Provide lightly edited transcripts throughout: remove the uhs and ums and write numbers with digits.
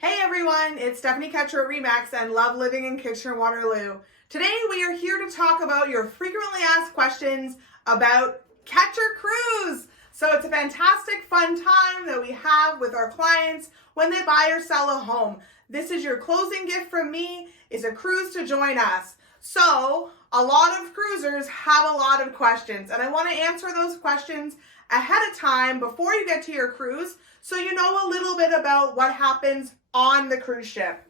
Hey everyone, it's Stephanie Ketcher at Remax and love living in Kitchener-Waterloo. Today we are here to talk about your frequently asked questions about Catcher Cruise. So it's a fantastic fun time that we have with our clients when they buy or sell a home. This is your closing gift from me, is a cruise to join us. So a lot of cruisers have a lot of questions and I want to answer those questions ahead of time before you get to your cruise so you know a little bit about what happens on the cruise ship.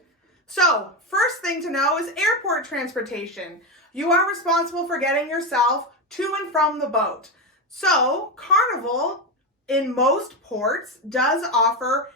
So first thing to know is airport transportation. You are responsible for getting yourself to and from the boat. So Carnival in most ports does offer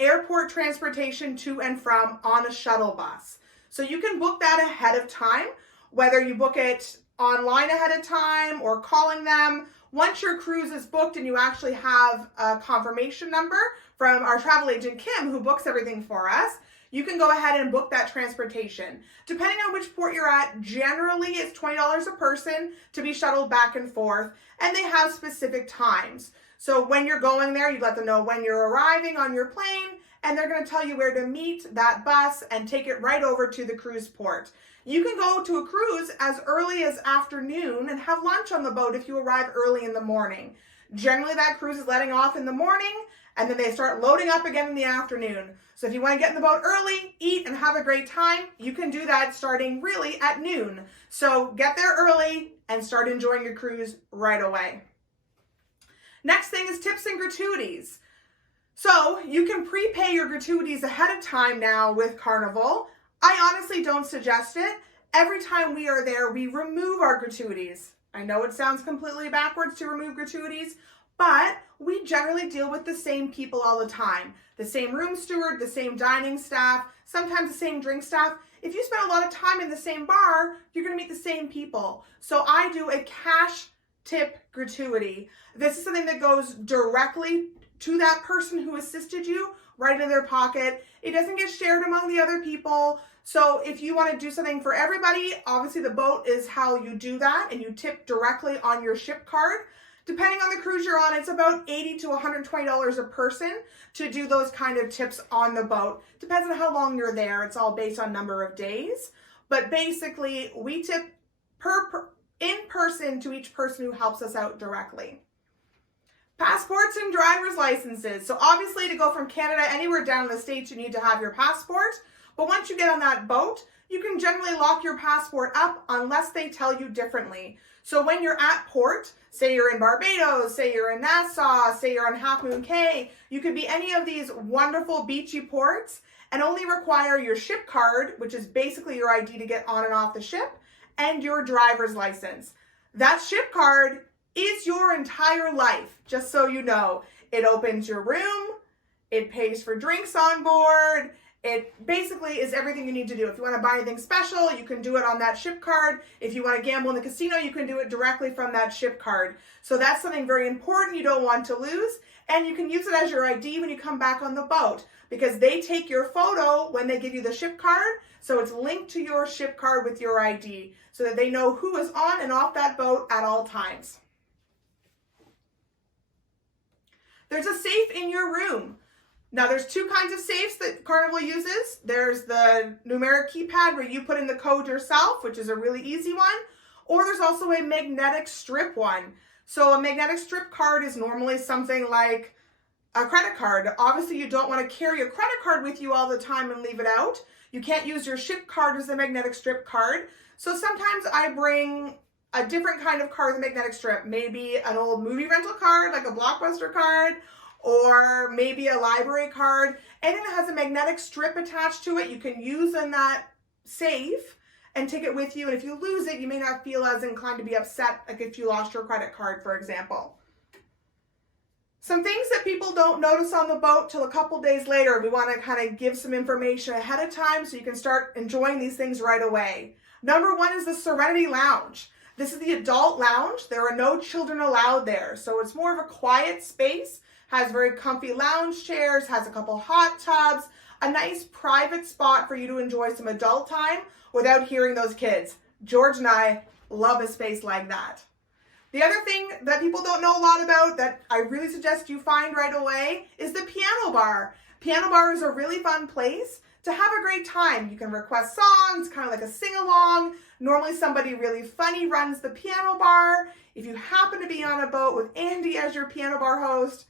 airport transportation to and from on a shuttle bus. So you can book that ahead of time, whether you book it online ahead of time or calling them. Once your cruise is booked and you actually have a confirmation number from our travel agent, Kim, who books everything for us, you can go ahead and book that transportation. Depending on which port you're at, generally it's $20 a person to be shuttled back and forth, and they have specific times. So when you're going there, you let them know when you're arriving on your plane, and they're going to tell you where to meet that bus and take it right over to the cruise port. You can go to a cruise as early as afternoon and have lunch on the boat if you arrive early in the morning. Generally, that cruise is letting off in the morning, and then they start loading up again in the afternoon. So if you want to get in the boat early, eat, and have a great time, you can do that starting really at noon. So get there early and start enjoying your cruise right away. Next thing is tips and gratuities. So you can prepay your gratuities ahead of time now with Carnival. I honestly don't suggest it. Every time we are there, we remove our gratuities. I know it sounds completely backwards to remove gratuities, but we generally deal with the same people all the time. The same room steward, the same dining staff, sometimes the same drink staff. If you spend a lot of time in the same bar, you're gonna meet the same people. So I do a cash tip gratuity. This is something that goes directly to that person who assisted you, right in their pocket. It doesn't get shared among the other people. So if you want to do something for everybody, obviously the boat is how you do that, and you tip directly on your ship card. Depending on the cruise you're on, it's about $80 to $120 a person to do those kind of tips on the boat. Depends on how long you're there. It's all based on number of days. But basically, we tip in person to each person who helps us out directly. Passports and driver's licenses. So obviously to go from Canada anywhere down in the States, you need to have your passport. But once you get on that boat, you can generally lock your passport up unless they tell you differently. So when you're at port, say you're in Barbados, say you're in Nassau, say you're on Half Moon Cay, you could be any of these wonderful beachy ports and only require your ship card, which is basically your ID to get on and off the ship, and your driver's license. That ship card is your entire life, just so you know. It opens your room, it pays for drinks on board, it basically is everything you need to do. If you want to buy anything special, you can do it on that ship card. If you want to gamble in the casino, you can do it directly from that ship card. So that's something very important you don't want to lose, and you can use it as your ID when you come back on the boat because they take your photo when they give you the ship card, so it's linked to your ship card with your ID so that they know who is on and off that boat at all times. There's a safe in your room. Now there's two kinds of safes that Carnival uses. There's the numeric keypad where you put in the code yourself, which is a really easy one, or there's also a magnetic strip one. So a magnetic strip card is normally something like a credit card. Obviously you don't want to carry a credit card with you all the time and leave it out. You can't use your ship card as a magnetic strip card. So sometimes I bring a different kind of card with a magnetic strip, maybe an old movie rental card, like a Blockbuster card, or maybe a library card. Anything that has a magnetic strip attached to it, you can use in that safe and take it with you. And if you lose it, you may not feel as inclined to be upset, like if you lost your credit card, for example. Some things that people don't notice on the boat till a couple days later, we want to kind of give some information ahead of time so you can start enjoying these things right away. Number one is the Serenity Lounge. This is the adult lounge. There are no children allowed there. So it's more of a quiet space, has very comfy lounge chairs, has a couple hot tubs, a nice private spot for you to enjoy some adult time without hearing those kids. George and I love a space like that. The other thing that people don't know a lot about that I really suggest you find right away is the piano bar. Piano bar is a really fun place to have a great time. You can request songs, kind of like a sing-along. Normally somebody really funny runs the piano bar. If you happen to be on a boat with Andy as your piano bar host,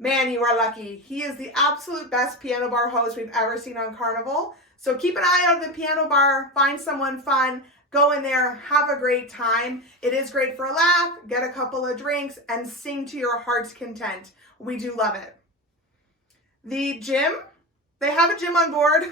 man, you are lucky. He is the absolute best piano bar host we've ever seen on Carnival. So keep an eye out at the piano bar, find someone fun, go in there, have a great time. It is great for a laugh, get a couple of drinks, and sing to your heart's content. We do love it. The gym, they have a gym on board.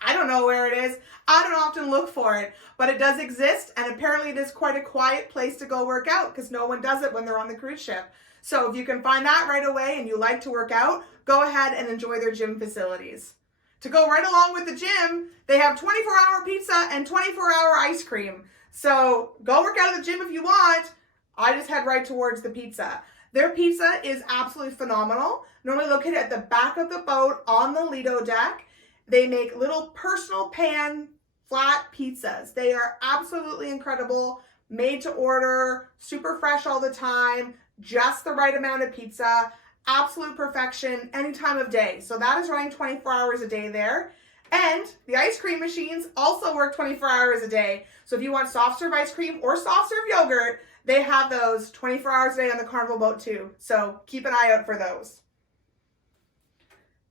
I don't know where it is. I don't often look for it, but it does exist, and apparently it is quite a quiet place to go work out because no one does it when they're on the cruise ship. So if you can find that right away and you like to work out, go ahead and enjoy their gym facilities. To go right along with the gym, they have 24-hour pizza and 24-hour ice cream. So go work out at the gym if you want. I just head right towards the pizza. Their pizza is absolutely phenomenal. Normally located at the back of the boat on the Lido deck. They make little personal pan flat pizzas. They are absolutely incredible, made to order, super fresh all the time, just the right amount of pizza, absolute perfection any time of day. So that is running 24 hours a day there. And the ice cream machines also work 24 hours a day. So if you want soft serve ice cream or soft serve yogurt, they have those 24 hours a day on the Carnival boat too. So keep an eye out for those.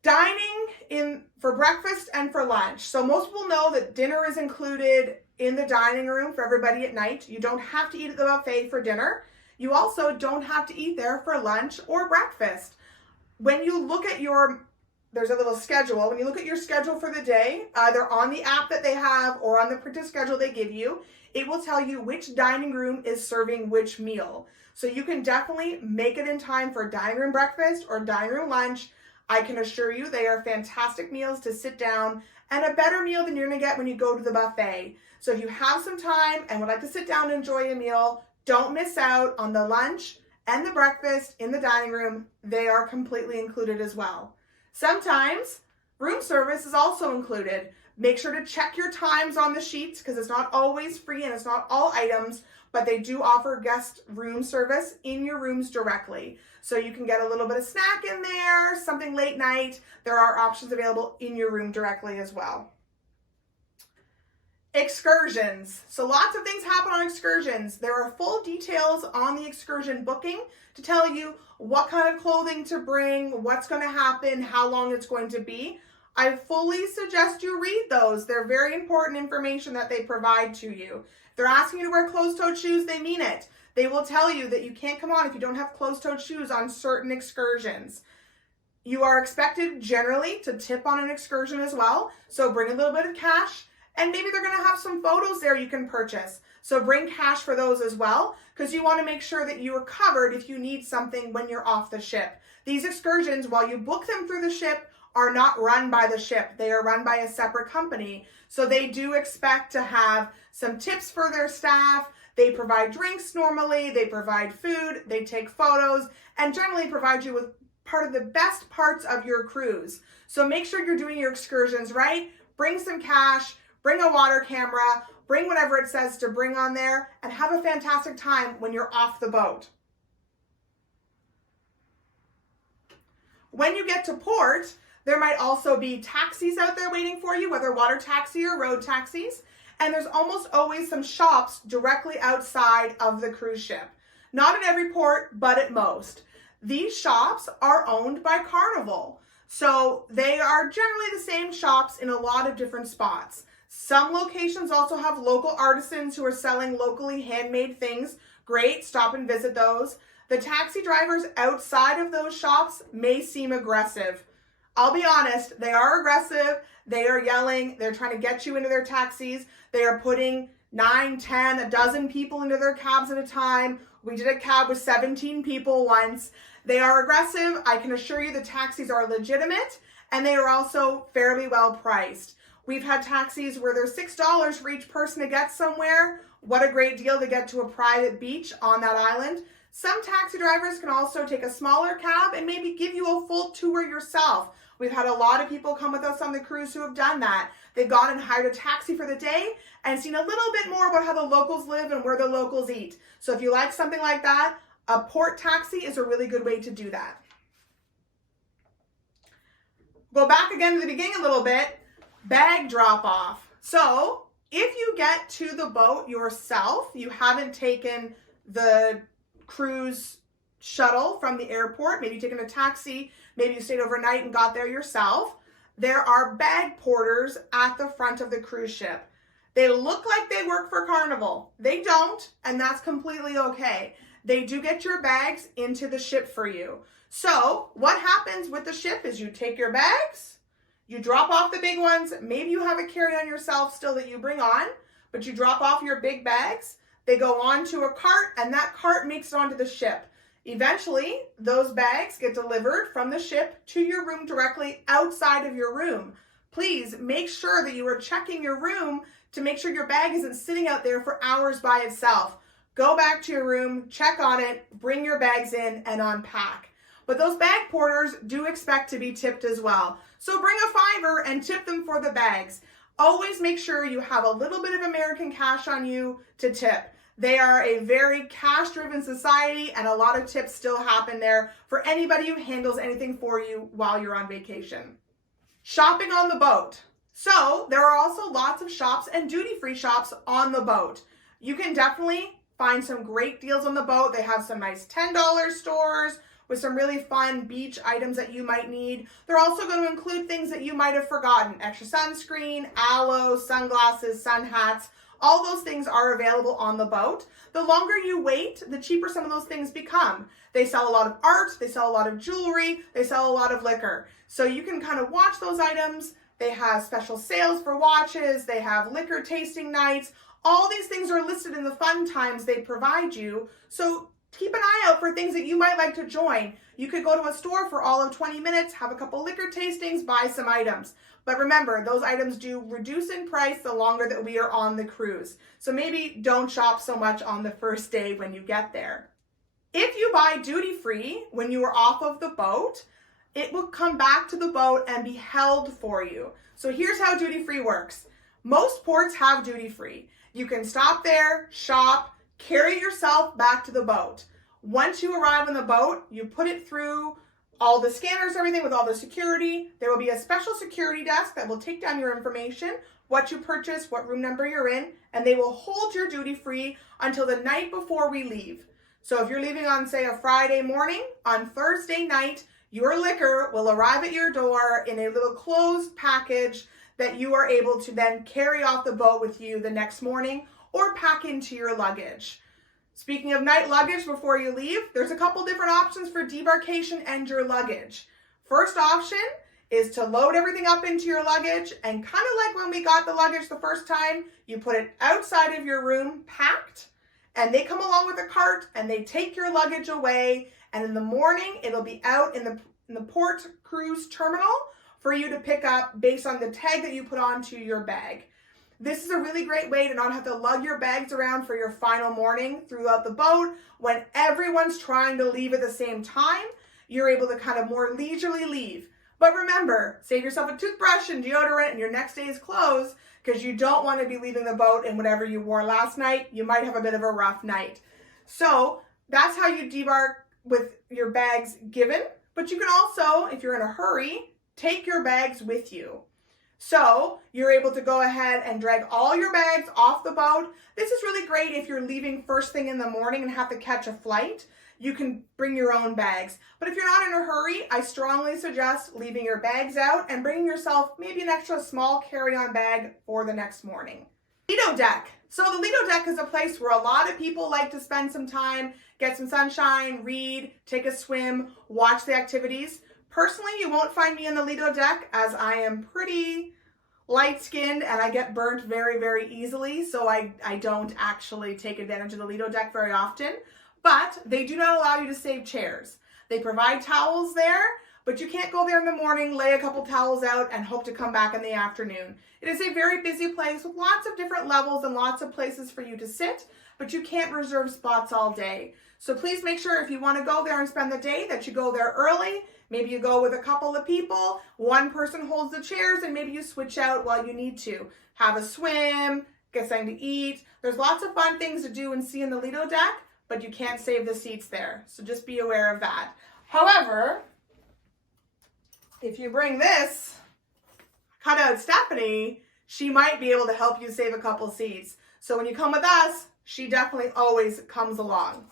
Dining in for breakfast and for lunch. So most people know that dinner is included in the dining room for everybody at night. You don't have to eat at the buffet for dinner. You also don't have to eat there for lunch or breakfast. When you look at there's a little schedule. When you look at your schedule for the day, either on the app that they have or on the printed schedule they give you, it will tell you which dining room is serving which meal. So you can definitely make it in time for dining room breakfast or dining room lunch. I can assure you they are fantastic meals to sit down and a better meal than you're going to get when you go to the buffet. So if you have some time and would like to sit down and enjoy a meal, don't miss out on the lunch and the breakfast in the dining room. They are completely included as well. Sometimes room service is also included. Make sure to check your times on the sheets because it's not always free and it's not all items, but they do offer guest room service in your rooms directly. So you can get a little bit of snack in there, something late night. There are options available in your room directly as well. Excursions. So lots of things happen on excursions. There are full details on the excursion booking to tell you what kind of clothing to bring, what's going to happen, how long it's going to be. I fully suggest you read those. They're very important information that they provide to you. If they're asking you to wear closed-toed shoes, they mean it. They will tell you that you can't come on if you don't have closed-toed shoes on certain excursions. You are expected generally to tip on an excursion as well. So bring a little bit of cash and maybe they're going to have some photos there you can purchase. So bring cash for those as well because you want to make sure that you are covered if you need something when you're off the ship. These excursions, while you book them through the ship, are not run by the ship. They are run by a separate company. So they do expect to have some tips for their staff. They provide drinks normally, they provide food, they take photos, and generally provide you with part of the best parts of your cruise. So make sure you're doing your excursions right. Bring some cash, bring a water camera, bring whatever it says to bring on there, and have a fantastic time when you're off the boat. When you get to port, there might also be taxis out there waiting for you, whether water taxi or road taxis. And there's almost always some shops directly outside of the cruise ship. Not in every port, but at most. These shops are owned by Carnival. So they are generally the same shops in a lot of different spots. Some locations also have local artisans who are selling locally handmade things. Great, stop and visit those. The taxi drivers outside of those shops may seem aggressive. I'll be honest, they are aggressive. They are yelling. They're trying to get you into their taxis. They are putting 9, 10, a dozen people into their cabs at a time. We did a cab with 17 people once. They are aggressive. I can assure you the taxis are legitimate and they are also fairly well priced. We've had taxis where they're $6 for each person to get somewhere. What a great deal to get to a private beach on that island. Some taxi drivers can also take a smaller cab and maybe give you a full tour yourself. We've had a lot of people come with us on the cruise who have done that. They've gone and hired a taxi for the day and seen a little bit more about how the locals live and where the locals eat. So if you like something like that, a port taxi is a really good way to do that. Go back again to the beginning a little bit. Bag drop off. So if you get to the boat yourself, you haven't taken the cruise shuttle from the airport, maybe you've taken a taxi, maybe you stayed overnight and got there yourself, there are bag porters at the front of the cruise ship. They look like they work for Carnival. They don't, and that's completely okay. They do get your bags into the ship for you. So what happens with the ship is you take your bags, you drop off the big ones. Maybe you have a carry-on yourself still that you bring on, but you drop off your big bags. They go onto a cart, and that cart makes it onto the ship. Eventually, those bags get delivered from the ship to your room directly outside of your room. Please make sure that you are checking your room to make sure your bag isn't sitting out there for hours by itself. Go back to your room, check on it, bring your bags in, and unpack. But those bag porters do expect to be tipped as well. So bring a $5 and tip them for the bags. Always make sure you have a little bit of American cash on you to tip. They are a very cash-driven society, and a lot of tips still happen there for anybody who handles anything for you while you're on vacation. Shopping on the boat. So there are also lots of shops and duty-free shops on the boat. You can definitely find some great deals on the boat. They have some nice $10 stores with some really fun beach items that you might need. They're also going to include things that you might have forgotten. Extra sunscreen, aloe, sunglasses, sun hats. All those things are available on the boat. The longer you wait, the cheaper some of those things become. They sell a lot of art, they sell a lot of jewelry, they sell a lot of liquor. So you can kind of watch those items. They have special sales for watches, they have liquor tasting nights. All these things are listed in the fun times they provide you. So keep an eye out for things that you might like to join. You could go to a store for all of 20 minutes, have a couple liquor tastings, buy some items. But remember, those items do reduce in price the longer that we are on the cruise. So maybe don't shop so much on the first day when you get there. If you buy duty-free when you are off of the boat, it will come back to the boat and be held for you. So here's how duty-free works. Most ports have duty-free. You can stop there, shop, carry it yourself back to the boat. Once you arrive on the boat, you put it through all the scanners, everything with all the security. There will be a special security desk that will take down your information, what you purchased, what room number you're in, and they will hold your duty free until the night before we leave. So if you're leaving on, say, a Friday morning, on Thursday night, your liquor will arrive at your door in a little closed package that you are able to then carry off the boat with you the next morning or pack into your luggage. Speaking of night luggage before you leave, there's a couple different options for debarkation and your luggage. First option is to load everything up into your luggage, and kind of like when we got the luggage the first time, you put it outside of your room packed, and they come along with a cart and they take your luggage away, and in the morning it'll be out in the port cruise terminal for you to pick up based on the tag that you put onto your bag. This is a really great way to not have to lug your bags around for your final morning throughout the boat. When everyone's trying to leave at the same time, you're able to kind of more leisurely leave. But remember, save yourself a toothbrush and deodorant and your next day's clothes, because you don't want to be leaving the boat in whatever you wore last night. You might have a bit of a rough night. So that's how you debark with your bags given. But you can also, if you're in a hurry, take your bags with you. So you're able to go ahead and drag all your bags off the boat. This is really great if you're leaving first thing in the morning and have to catch a flight. You can bring your own bags. But if you're not in a hurry, I strongly suggest leaving your bags out and bringing yourself maybe an extra small carry-on bag for the next morning. Lido deck. So the Lido deck is a place where a lot of people like to spend some time, get some sunshine, read, take a swim, watch the activities. Personally, you won't find me on the Lido deck as I am pretty light-skinned and I get burnt very, very easily, so I don't actually take advantage of the Lido deck very often. But they do not allow you to save chairs. They provide towels there, but you can't go there in the morning, lay a couple towels out, and hope to come back in the afternoon. It is a very busy place with lots of different levels and lots of places for you to sit, but you can't reserve spots all day. So please make sure if you want to go there and spend the day that you go there early. Maybe you go with a couple of people, one person holds the chairs, and maybe you switch out while you need to. Have a swim, get something to eat. There's lots of fun things to do and see in the Lido deck, but you can't save the seats there. So just be aware of that. However, if you bring this cutout Stephanie, she might be able to help you save a couple seats. So when you come with us, she definitely always comes along.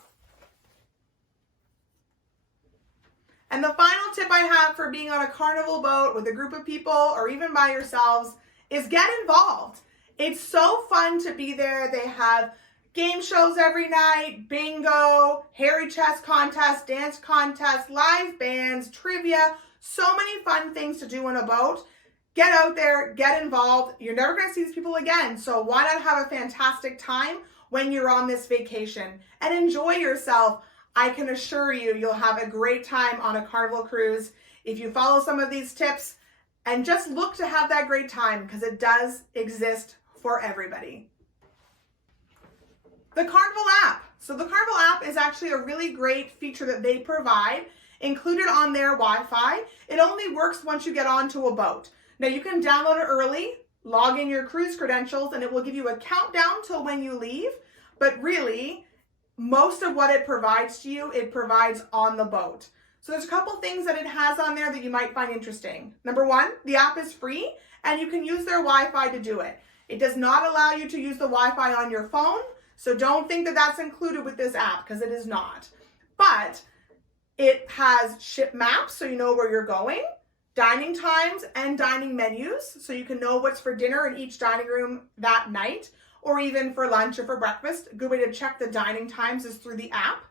And the final tip I have for being on a Carnival boat with a group of people or even by yourselves is get involved. It's so fun to be there. They have game shows every night, bingo, hairy chess contest, dance contest, live bands, trivia, so many fun things to do on a boat. Get out there, get involved. You're never going to see these people again. So why not have a fantastic time when you're on this vacation and enjoy yourself? I can assure you, you'll have a great time on a Carnival cruise if you follow some of these tips and just look to have that great time, because it does exist for everybody. The Carnival app. So the Carnival app is actually a really great feature that they provide, included on their Wi-Fi. It only works once you get onto a boat. Now you can download it early, log in your cruise credentials, and it will give you a countdown till when you leave. But really, most of what it provides to you, it provides on the boat. So there's a couple things that it has on there that you might find interesting. Number one, the app is free and you can use their Wi-Fi to do it. It does not allow you to use the Wi-Fi on your phone, so don't think that that's included with this app, because it is not. But it has ship maps, so you know where you're going, dining times and dining menus, so you can know what's for dinner in each dining room that night, or even for lunch or for breakfast. A good way to check the dining times is through the app.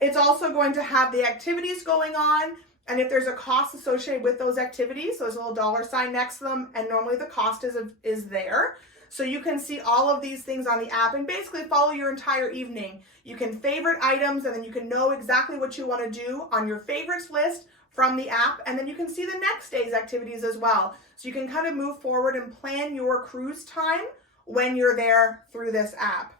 It's also going to have the activities going on, and if there's a cost associated with those activities, so there's a little dollar sign next to them, and normally the cost is there. So you can see all of these things on the app and basically follow your entire evening. You can favorite items, and then you can know exactly what you want to do on your favorites list from the app, and then you can see the next day's activities as well. So you can kind of move forward and plan your cruise time when you're there through this app.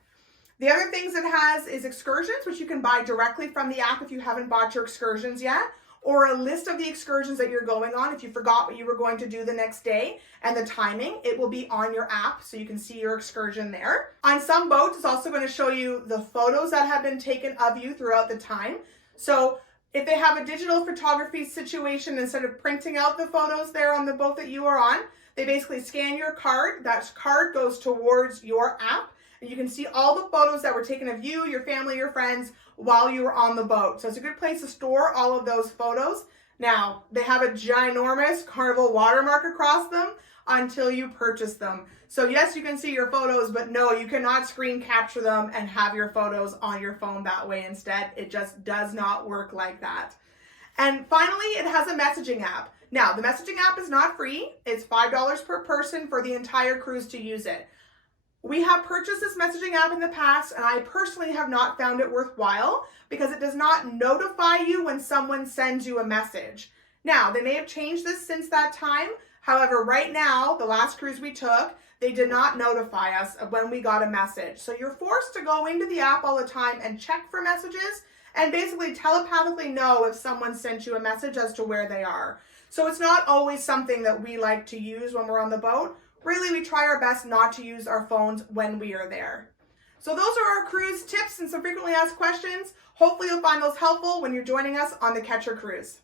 The other things it has is excursions, which you can buy directly from the app if you haven't bought your excursions yet, or a list of the excursions that you're going on. If you forgot what you were going to do the next day and the timing, it will be on your app so you can see your excursion there. On some boats, it's also going to show you the photos that have been taken of you throughout the time. So if they have a digital photography situation, instead of printing out the photos there on the boat that you are on, they basically scan your card. That card goes towards your app, and you can see all the photos that were taken of you, your family, your friends while you were on the boat. So it's a good place to store all of those photos. Now, they have a ginormous Carnival watermark across them until you purchase them. So yes, you can see your photos, but no, you cannot screen capture them and have your photos on your phone that way instead. It just does not work like that. And finally, it has a messaging app. Now, the messaging app is not free. It's $5 per person for the entire cruise to use it. We have purchased this messaging app in the past, and I personally have not found it worthwhile because it does not notify you when someone sends you a message. Now, they may have changed this since that time. However, right now, the last cruise we took, they did not notify us of when we got a message. So you're forced to go into the app all the time and check for messages and basically telepathically know if someone sent you a message as to where they are. So it's not always something that we like to use when we're on the boat. Really, we try our best not to use our phones when we are there. So those are our cruise tips and some frequently asked questions. Hopefully you'll find those helpful when you're joining us on the Catcher Cruise.